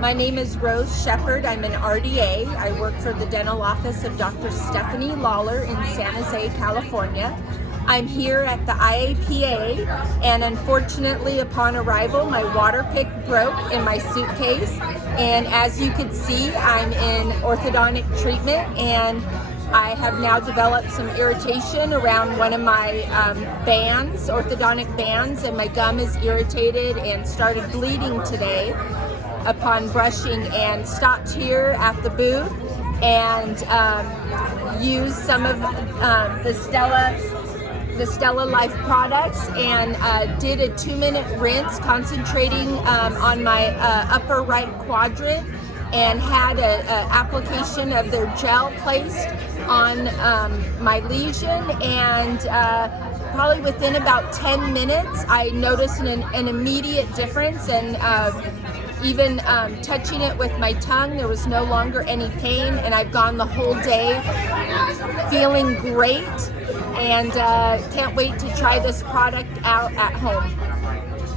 My name is Rose Shepard. I'm an RDA. I work for the dental office of Dr. Stephanie Lawler in San Jose, California. I'm here at the IAPA, and unfortunately upon arrival my Waterpik broke in my suitcase, and as you can see I'm in orthodontic treatment, and I have now developed some irritation around one of my bands, orthodontic bands, and my gum is irritated and started bleeding today upon brushing, and stopped here at the booth and used some of the StellaLife products, and did a 2-minute rinse concentrating on my upper right quadrant, and had an application of their gel placed on my lesion, and probably within about 10 minutes I noticed an immediate difference, and even touching it with my tongue, there was no longer any pain, and I've gone the whole day feeling great, and can't wait to try this product out at home.